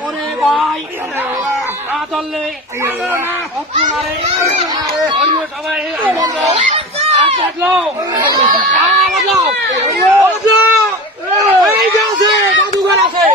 ওরে ভাই না ধরলে মারে সবাই দেখলো জাদুঘর আছে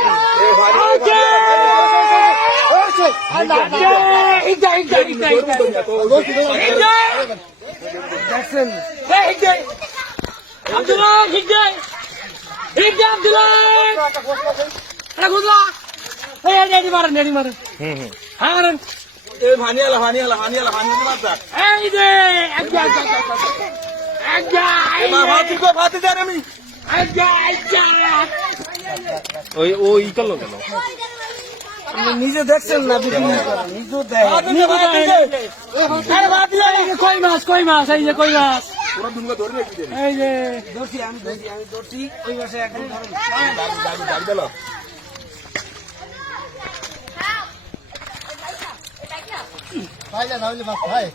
নিজে দেখছেন না কই মাছ এই যে কই মাছ এই যে ধরছি আমি ধরছি ওই মাসে এখন ভাই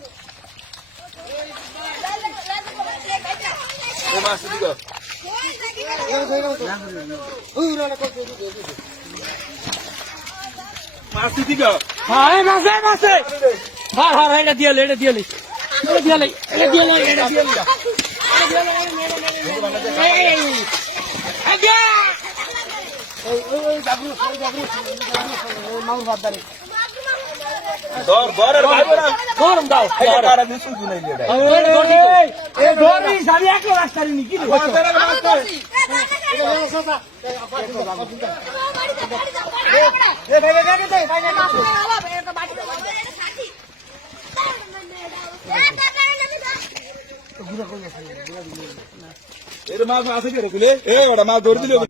গরম দাও মাছ আছে কি রে মাছ ধরে দিল